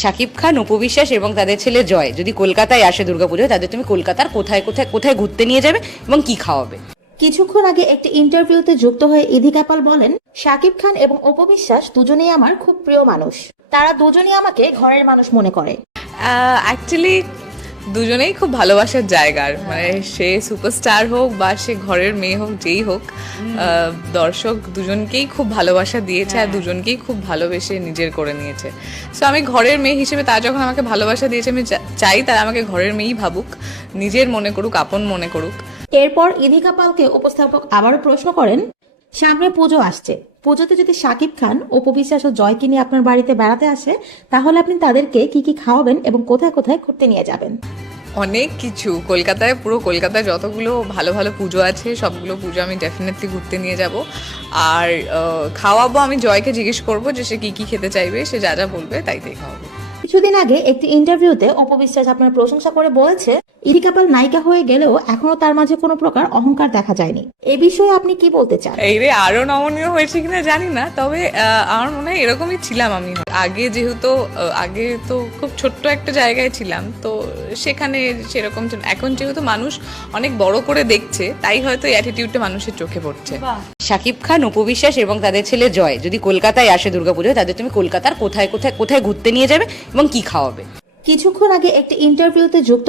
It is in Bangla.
শাকিব খান উপবিশ্বাস এবং তাদের ছেলে জয়। যদি কলকাতায় আসে দুর্গাপুজোয় তাদের তুমি কলকাতার কোথায় কোথায় কোথায় ঘুরতে নিয়ে যাবে এবং কি খাওয়াবে? কিছুক্ষণ আগে একটি ইন্টারভিউতে যুক্ত হয়ে ইধি কাপাল বলেন শাকিব খান এবং উপবিশ্বাস দুজনেই আমার খুব প্রিয় মানুষ। তারা দুজনেই আমাকে ঘরের মানুষ মনে করে। অ্যাকচুয়ালি দুজনেই খুব ভালোবাসার জায়গার। মানে সে সুপারস্টার হোক বা সে ঘরের মেয়ে হোক যেই হোক দর্শক দুজনকেই খুব ভালোবাসা দিয়েছে আর দুজনকেই খুব ভালোবেসে নিজের করে নিয়েছে। সো আমি ঘরের মেয়ে হিসেবে তারা যখন আমাকে ভালোবাসা দিয়েছে আমি চাই তারা আমাকে ঘরের মেয়েই ভাবুক নিজের মনে করুক আপন মনে করুক। এরপর ইদি পালকে উপস্থাপক আবারও প্রশ্ন করেন সামনে পুজো আসছে। পুজোতে যদি সাকিব খান অপবিশ্বাস ও জয়কে নিয়ে আপনার বাড়িতে বেড়াতে আসে, তাহলে আপনি তাদেরকে কি কি খাওয়াবেন এবং কোথায় কোথায় ঘুরতে নিয়ে যাবেন? অনেক কিছু। কলকাতায় পুরো কলকাতায় যতগুলো ভালো ভালো পুজো আছে, সবগুলো পুজো আমি ডেফিনেটলি ঘুরতে নিয়ে যাব। আর খাওয়াবো আমি জয়কে জিজ্ঞেস করব যে সে কী কী খেতে চাইবে, সে যা যা বলবে তাই তাই খাওয়াবো। কিছুদিন আগে একটি ইন্টারভিউতে অপবিশ্বাস আপনার প্রশংসা করে বলেছে ইদি কাপাল নায়িকা হয়ে গেলেও এখনও তার মাঝে কোনো প্রকার অহংকার দেখা যায়নি। এ বিষয়ে আপনি কি বলতে চান? এই রে আরও নমনীয় হয়েছে কিনা জানি না তবে আমার মনে হয় এরকমই ছিলাম আমি। আগে যেহেতু আগে তো খুব ছোট্ট একটা জায়গায় ছিলাম তো সেখানে সেরকম এখন যেহেতু মানুষ অনেক বড় করে দেখছে তাই হয়তো অ্যাটিটিউডটা মানুষের চোখে পড়ছে। শাকিব খান উপবিশ্বাস এবং তাদের ছেলে জয়। যদি কলকাতায় আসে দুর্গাপুজোয়, তাদের তুমি কলকাতার কোথায় কোথায় কোথায় ঘুরতে নিয়ে যাবে এবং কি খাওয়াবে? কিছুক্ষণ আগে একটি ইন্টারভিউতে যুক্ত